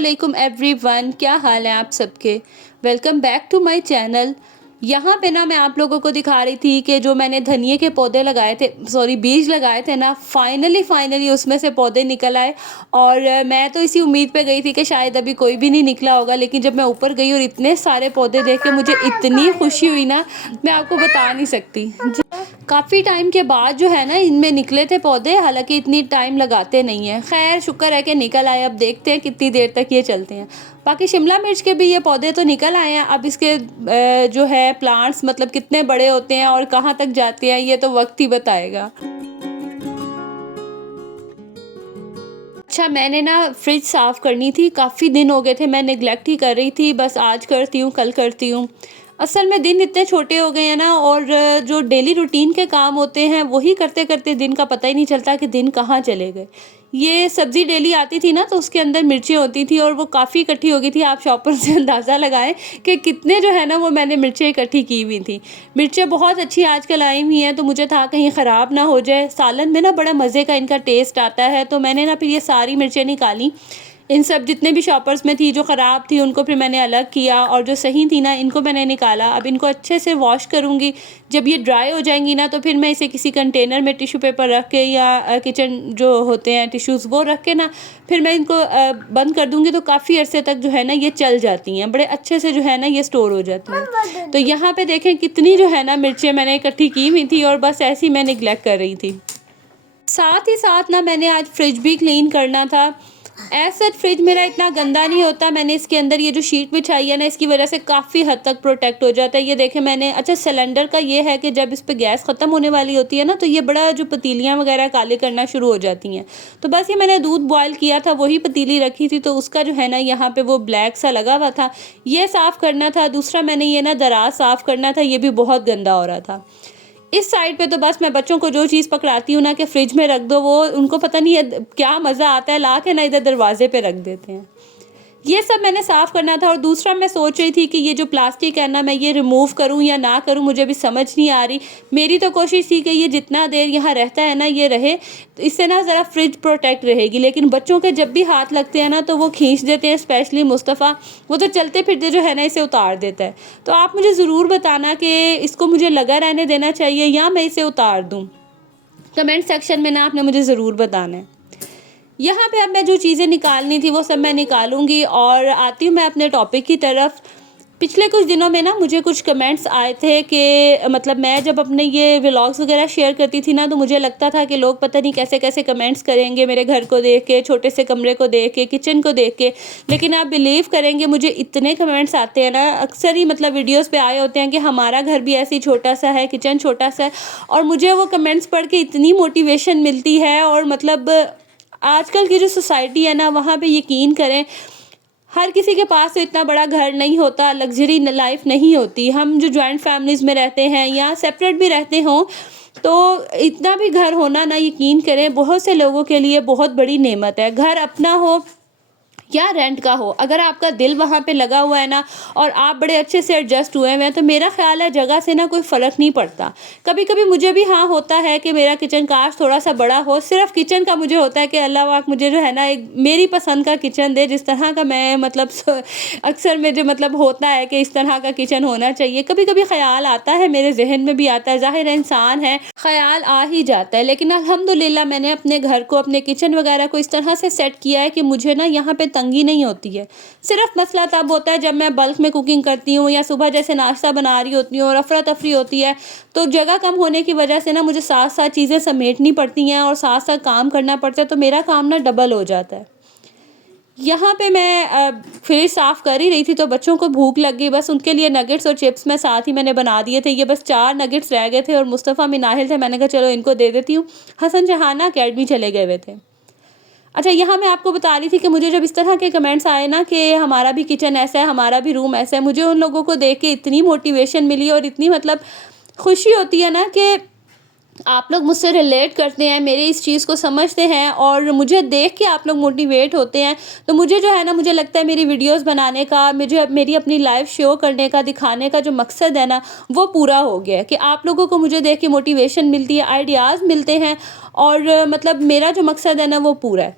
अस्सलामुअलैकुम एवरीवन, क्या हाल है आप सबके। Welcome back to my channel. यहाँ पे ना मैं आप लोगों को दिखा रही थी कि जो मैंने धनिए के पौधे लगाए थे, सॉरी बीज लगाए थे ना, फाइनली उसमें से पौधे निकल आए। और मैं तो इसी उम्मीद पे गई थी कि शायद अभी कोई भी नहीं निकला होगा, लेकिन जब मैं ऊपर गई और इतने सारे पौधे देख के मुझे इतनी खुशी हुई ना, मैं आपको बता नहीं सकती। काफ़ी टाइम के बाद जो है ना इनमें निकले थे पौधे, हालांकि इतनी टाइम लगाते नहीं हैं। खैर शुक्र है कि निकल आए। अब देखते हैं कितनी देर तक ये चलते हैं। बाकी शिमला मिर्च के भी ये पौधे तो निकल आए हैं। अब इसके जो है प्लांट्स मतलब कितने बड़े होते हैं और कहाँ तक जाते हैं ये तो वक्त ही बताएगा। अच्छा, मैंने ना फ्रिज साफ़ करनी थी, काफ़ी दिन हो गए थे, मैं नेग्लेक्ट ही कर रही थी। बस आज करती हूँ, कल करती हूँ। असल में दिन इतने छोटे हो गए हैं ना, और जो डेली रूटीन के काम होते हैं वही करते करते दिन का पता ही नहीं चलता कि दिन कहाँ चले गए। ये सब्ज़ी डेली आती थी ना, तो उसके अंदर मिर्चें होती थी और वो काफ़ी इकट्ठी हो गई थी। आप शॉपर से अंदाज़ा लगाएं कि कितने जो है ना वो मैंने मिर्चें इकट्ठी की हुई थी। मिर्चें बहुत अच्छी आजकल आई हुई हैं, तो मुझे था कहीं ख़राब ना हो जाए। सालन में ना बड़ा मज़े का इनका टेस्ट आता है, तो मैंने ना फिर ये सारी मिर्चें निकाली। इन सब जितने भी शॉपर्स में थी, जो ख़राब थी उनको फिर मैंने अलग किया, और जो सही थी ना इनको मैंने निकाला। अब इनको अच्छे से वॉश करूँगी। जब ये ड्राई हो जाएंगी ना, तो फिर मैं इसे किसी कंटेनर में टिश्यू पेपर रख के, या किचन जो होते हैं टिश्यूज़ वो रख के ना, फिर मैं इनको बंद कर दूँगी। तो काफ़ी अरसे तक जो है ना ये चल जाती हैं, बड़े अच्छे से जो है ना ये स्टोर हो जाती हैं। तो यहाँ पे देखें कितनी जो है ना मिर्चें मैंने इकट्ठी की हुई थी, और बस ऐसी मैं निगलेक्ट कर रही थी। साथ ही साथ ना मैंने आज फ्रिज भी क्लीन करना था। ऐसा फ्रिज मेरा इतना गंदा नहीं होता। मैंने इसके अंदर ये जो शीट बिछाई है ना, इसकी वजह से काफ़ी हद तक प्रोटेक्ट हो जाता है। ये देखें मैंने, अच्छा सिलेंडर का ये है कि जब इस पे गैस ख़त्म होने वाली होती है ना, तो ये बड़ा जो पतीलियाँ वगैरह काले करना शुरू हो जाती हैं। तो बस ये मैंने दूध बॉयल किया था, वही पतीली रखी थी, तो उसका जो है ना यहाँ पे वो ब्लैक सा लगा हुआ था, ये साफ़ करना था। दूसरा मैंने ये ना दराज साफ़ करना था, ये भी बहुत गंदा हो रहा था। इस साइड पे तो बस मैं बच्चों को जो चीज़ पकड़ाती हूँ ना कि फ्रिज में रख दो, वो उनको पता नहीं है क्या मज़ा आता है, ला के ना इधर दरवाजे पे रख देते हैं। ये सब मैंने साफ़ करना था। और दूसरा मैं सोच रही थी कि ये जो प्लास्टिक है ना, मैं ये रिमूव करूँ या ना करूँ, मुझे अभी समझ नहीं आ रही। मेरी तो कोशिश थी कि ये जितना देर यहाँ रहता है ना ये रहे, तो इससे ना ज़रा फ्रिज प्रोटेक्ट रहेगी। लेकिन बच्चों के जब भी हाथ लगते हैं ना तो वो खींच देते हैं, स्पेशली मुस्तफ़ा, वो तो चलते फिरते जो है ना इसे उतार देता है। तो आप मुझे ज़रूर बताना कि इसको मुझे लगा रहने देना चाहिए या मैं इसे उतार दूँ। कमेंट सेक्शन में ना आपने मुझे ज़रूर बताना है। यहाँ पे अब मैं जो चीज़ें निकालनी थी वो सब मैं निकालूंगी, और आती हूँ मैं अपने टॉपिक की तरफ। पिछले कुछ दिनों में ना मुझे कुछ कमेंट्स आए थे कि मतलब मैं जब अपने ये व्लॉग्स वगैरह शेयर करती थी ना, तो मुझे लगता था कि लोग पता नहीं कैसे कैसे कमेंट्स करेंगे मेरे घर को देख के, छोटे से कमरे को देख के, किचन को देख के। लेकिन आप बिलीव करेंगे, मुझे इतने कमेंट्स आते हैं ना, अक्सर ही मतलब वीडियोस पे आए होते हैं कि हमारा घर भी ऐसे ही छोटा सा है, किचन छोटा सा है। और मुझे वो कमेंट्स पढ़ के इतनी मोटिवेशन मिलती है। और मतलब आजकल की जो सोसाइटी है ना, वहाँ पे यकीन करें हर किसी के पास तो इतना बड़ा घर नहीं होता, लग्जरी लाइफ नहीं होती। हम जो जॉइंट फैमिलीज़ में रहते हैं या सेपरेट भी रहते हों, तो इतना भी घर होना ना, यकीन करें बहुत से लोगों के लिए बहुत बड़ी नेमत है। घर अपना हो या रेंट का हो, अगर आपका दिल वहाँ पे लगा हुआ है ना, और आप बड़े अच्छे से एडजस्ट हुए हैं, तो मेरा ख्याल है जगह से ना कोई फ़र्क नहीं पड़ता। कभी कभी मुझे भी हाँ होता है कि मेरा किचन काश थोड़ा सा बड़ा हो। सिर्फ किचन का मुझे होता है कि अल्लाह पाक मुझे जो है ना एक मेरी पसंद का किचन दे, जिस तरह का मैं मतलब अक्सर में जो मतलब होता है कि इस तरह का किचन होना चाहिए। कभी कभी ख्याल आता है, मेरे जहन में भी आता है, ज़ाहिर है इंसान है, ख्याल आ ही जाता है। लेकिन अल्हम्दुलिल्लाह मैंने अपने घर को, अपने किचन वगैरह को इस तरह से सेट किया है कि मुझे ना यहाँ पे तंगी नहीं होती है। सिर्फ मसला तब होता है जब मैं बल्क में कुकिंग करती हूँ, या सुबह जैसे नाश्ता बना रही होती हूँ और अफरा तफरी होती है, तो जगह कम होने की वजह से ना मुझे साथ साथ चीज़ें समेटनी पड़ती हैं और साथ साथ काम करना पड़ता है, तो मेरा काम ना डबल हो जाता है। यहाँ पे मैं फ्रिज साफ़ कर ही रही थी, तो बच्चों को भूख लग गई। बस उनके लिए नगेट्स और चिप्स मैं साथ ही मैंने बना दिए थे। ये बस 4 नगेट्स रह गए थे, और मुस्तफ़ा मिनाहिल थे, मैंने कहा चलो इनको दे देती हूँ। हसन जहाना अकेडमी चले गए हुए थे। अच्छा, यहाँ मैं आपको बता रही थी कि मुझे जब इस तरह के कमेंट्स आए ना कि हमारा भी किचन ऐसा है, हमारा भी रूम ऐसा है, मुझे उन लोगों को देख के इतनी मोटिवेशन मिली और इतनी मतलब खुशी होती है ना कि आप लोग मुझसे रिलेट करते हैं, मेरे इस चीज़ को समझते हैं, और मुझे देख के आप लोग मोटिवेट होते हैं। तो मुझे जो है ना, मुझे लगता है मेरी वीडियोस बनाने का, मुझे मेरी अपनी लाइफ शो करने का, दिखाने का जो मकसद है ना, वो पूरा हो गया है कि आप लोगों को मुझे देख के मोटिवेशन मिलती है, आइडियाज़ मिलते हैं, और मतलब मेरा जो मकसद है ना वो पूरा है।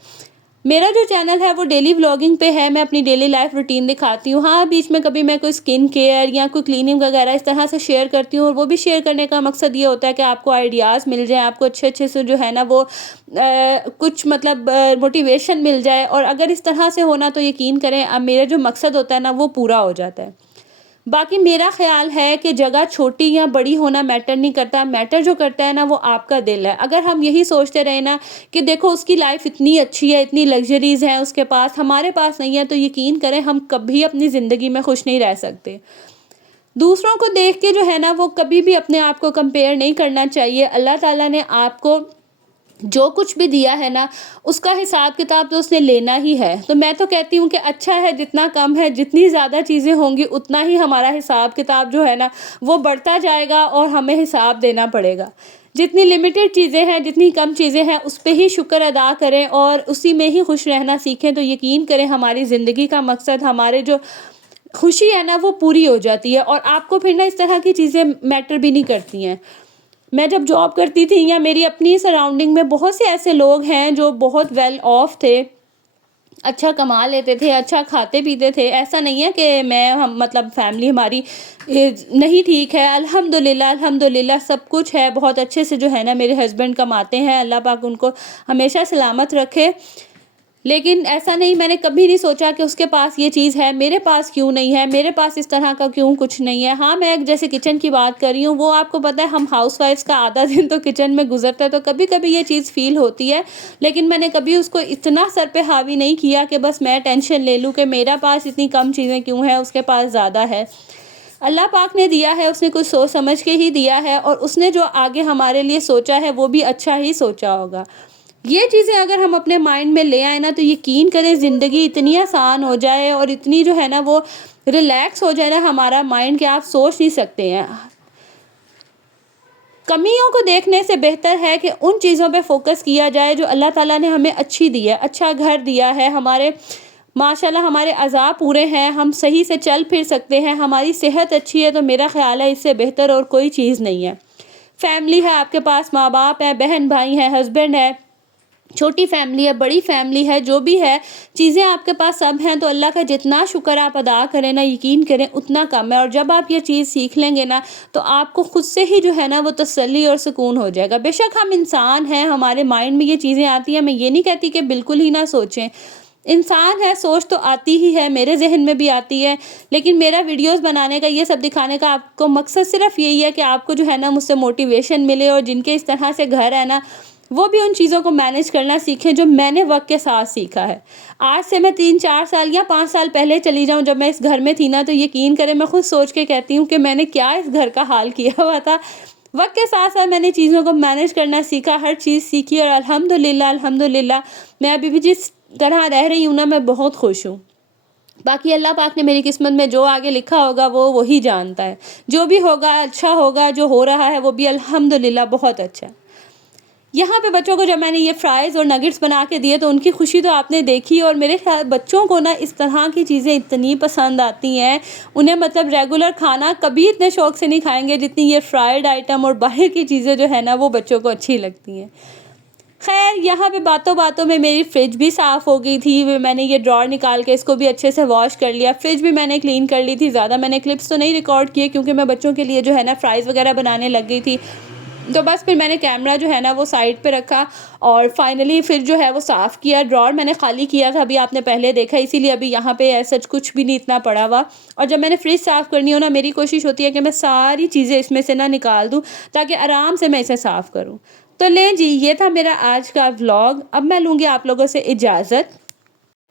मेरा जो चैनल है वो डेली व्लॉगिंग पे है, मैं अपनी डेली लाइफ रूटीन दिखाती हूँ। हाँ, बीच में कभी मैं कोई स्किन केयर या कोई क्लीनिंग वगैरह इस तरह से शेयर करती हूँ, और वो भी शेयर करने का मकसद ये होता है कि आपको आइडियाज़ मिल जाएँ, आपको अच्छे-अच्छे से जो है ना वो कुछ मतलब मोटिवेशन मिल जाए, और अगर इस तरह से हो ना तो यकीन करें मेरा जो मकसद होता है ना वो पूरा हो जाता है। बाकी मेरा ख़्याल है कि जगह छोटी या बड़ी होना मैटर नहीं करता, मैटर जो करता है ना वो आपका दिल है। अगर हम यही सोचते रहे ना कि देखो उसकी लाइफ़ इतनी अच्छी है, इतनी लग्ज़रीज़ हैं उसके पास, हमारे पास नहीं है, तो यकीन करें हम कभी अपनी ज़िंदगी में खुश नहीं रह सकते। दूसरों को देख के जो है ना वो कभी भी अपने आप को कंपेयर नहीं करना चाहिए। अल्लाह ताला ने आपको जो कुछ भी दिया है ना, उसका हिसाब किताब तो उसने लेना ही है। तो मैं तो कहती हूँ कि अच्छा है जितना कम है, जितनी ज़्यादा चीज़ें होंगी उतना ही हमारा हिसाब किताब जो है ना वो बढ़ता जाएगा और हमें हिसाब देना पड़ेगा। जितनी लिमिटेड चीज़ें हैं, जितनी कम चीज़ें हैं, उस पे ही शुक्र अदा करें और उसी में ही खुश रहना सीखें, तो यकीन करें हमारी ज़िंदगी का मकसद, हमारे जो खुशी है ना वो पूरी हो जाती है, और आपको फिर ना इस तरह की चीज़ें मैटर भी नहीं करती हैं। मैं जब जॉब करती थी या मेरी अपनी सराउंडिंग में बहुत से ऐसे लोग हैं जो बहुत वेल ऑफ थे, अच्छा कमा लेते थे, अच्छा खाते-पीते थे। ऐसा नहीं है कि हम मतलब फैमिली हमारी नहीं ठीक है, अल्हम्दुलिल्लाह अल्हम्दुलिल्लाह सब कुछ है, बहुत अच्छे से जो है ना मेरे हस्बैंड कमाते हैं, अल्लाह पाक उनको हमेशा सलामत रखे। लेकिन ऐसा नहीं, मैंने कभी नहीं सोचा कि उसके पास ये चीज़ है, मेरे पास क्यों नहीं है, मेरे पास इस तरह का क्यों कुछ नहीं है। हाँ, मैं जैसे किचन की बात कर रही हूँ, वो आपको पता है हम हाउसवाइफ्स का आधा दिन तो किचन में गुज़रता है, तो कभी-कभी ये चीज़ फ़ील होती है। लेकिन मैंने कभी उसको इतना सर पे हावी नहीं किया कि बस मैं टेंशन ले लूँ कि मेरा पास इतनी कम चीज़ें क्यों हैं, उसके पास ज़्यादा है। अल्लाह पाक ने दिया है, उसने कुछ सोच समझ के ही दिया है, और उसने जो आगे हमारे लिए सोचा है वो भी अच्छा ही सोचा होगा। ये चीज़ें अगर हम अपने माइंड में ले आए ना तो यकीन करें ज़िंदगी इतनी आसान हो जाए और इतनी जो है ना वो रिलैक्स हो जाए ना हमारा माइंड, कि आप सोच नहीं सकते हैं। कमियों को देखने से बेहतर है कि उन चीज़ों पे फ़ोकस किया जाए जो अल्लाह ताला ने हमें अच्छी दी है। अच्छा घर दिया है, हमारे माशाल्लाह हमारे अज़ा पूरे हैं, हम सही से चल फिर सकते हैं, हमारी सेहत अच्छी है, तो मेरा ख़्याल है इससे बेहतर और कोई चीज़ नहीं है। फैमिली है आपके पास, माँ-बाप हैं, बहन-भाई हैं, हस्बैंड है, छोटी फैमिली है, बड़ी फैमिली है, जो भी है, चीज़ें आपके पास सब हैं, तो अल्लाह का जितना शुक्र आप अदा करें ना, यकीन करें उतना कम है। और जब आप ये चीज़ सीख लेंगे ना, तो आपको खुद से ही जो है ना वो तसल्ली और सुकून हो जाएगा। बेशक हम इंसान हैं, हमारे माइंड में ये चीज़ें आती हैं, मैं ये नहीं कहती कि बिल्कुल ही ना सोचें। इंसान है, सोच तो आती ही है, मेरे ज़हन में भी आती है, लेकिन मेरा वीडियोज़ बनाने का, ये सब दिखाने का आपको मकसद सिर्फ़ यही है कि आपको जो है ना मुझसे मोटिवेशन मिले, और जिनके इस तरह से घर है ना, वो भी उन चीज़ों को मैनेज करना सीखें जो मैंने वक़्त के साथ सीखा है। आज से मैं 3-4 साल या 5 साल पहले चली जाऊँ, जब मैं इस घर में थी ना, तो यकीन करें मैं खुद सोच के कहती हूँ कि मैंने क्या इस घर का हाल किया हुआ था। वक़्त के साथ-साथ मैंने चीज़ों को मैनेज करना सीखा, हर चीज़ सीखी, और अल्हम्दुलिल्लाह अल्हम्दुलिल्लाह मैं अभी भी जिस तरह रह रही हूँ ना, मैं बहुत खुश हूँ। बाकी अल्लाह पाक ने मेरी किस्मत में जो आगे लिखा होगा वो वही जानता है। जो भी होगा अच्छा होगा, जो हो रहा है वो भी अल्हम्दुलिल्लाह बहुत अच्छा है। यहाँ पे बच्चों को जब मैंने ये फ्राइज़ और नगेट्स बना के दिए तो उनकी खुशी तो आपने देखी, और मेरे ख़्याल बच्चों को ना इस तरह की चीज़ें इतनी पसंद आती हैं, उन्हें मतलब रेगुलर खाना कभी इतने शौक़ से नहीं खाएँगे जितनी ये फ्राइड आइटम और बाहर की चीज़ें जो है ना वो बच्चों को अच्छी लगती हैं। ख़ैर, यहाँ पे बातों-बातों में मेरी फ्रिज भी साफ़ हो गई थी, मैंने ये ड्रॉअर निकाल के इसको भी अच्छे से वॉश कर लिया, फ्रिज भी मैंने क्लीन कर ली थी। ज़्यादा मैंने क्लिप्स तो नहीं रिकॉर्ड किए क्योंकि मैं बच्चों के लिए जो है ना फ्राइज़ वग़ैरह बनाने लग गई थी। तो बस फिर मैंने कैमरा जो है ना वो साइड पे रखा, और फाइनली फिर जो है वो साफ़ किया। ड्रॉअर मैंने खाली किया था, अभी आपने पहले देखा, इसीलिए अभी यहाँ पे ऐसा कुछ भी नहीं इतना पड़ा हुआ। और जब मैंने फ्रिज साफ़ करनी हो ना, मेरी कोशिश होती है कि मैं सारी चीज़ें इसमें से ना निकाल दूँ, ताकि आराम से मैं इसे साफ़ करूँ। तो लें जी, ये था मेरा आज का व्लॉग। अब मैं लूँगी आप लोगों से इजाज़त,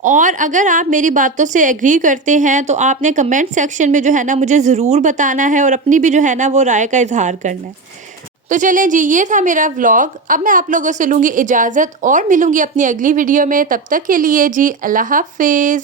और अगर आप मेरी बातों से एग्री करते हैं तो आपने कमेंट सेक्शन में जो है ना मुझे ज़रूर बताना है, और अपनी भी जो है ना वो राय का इज़हार करना है। तो चलें जी, ये था मेरा व्लॉग। अब मैं आप लोगों से लूँगी इजाज़त और मिलूँगी अपनी अगली वीडियो में। तब तक के लिए जी अल्लाह हाफ़िज़।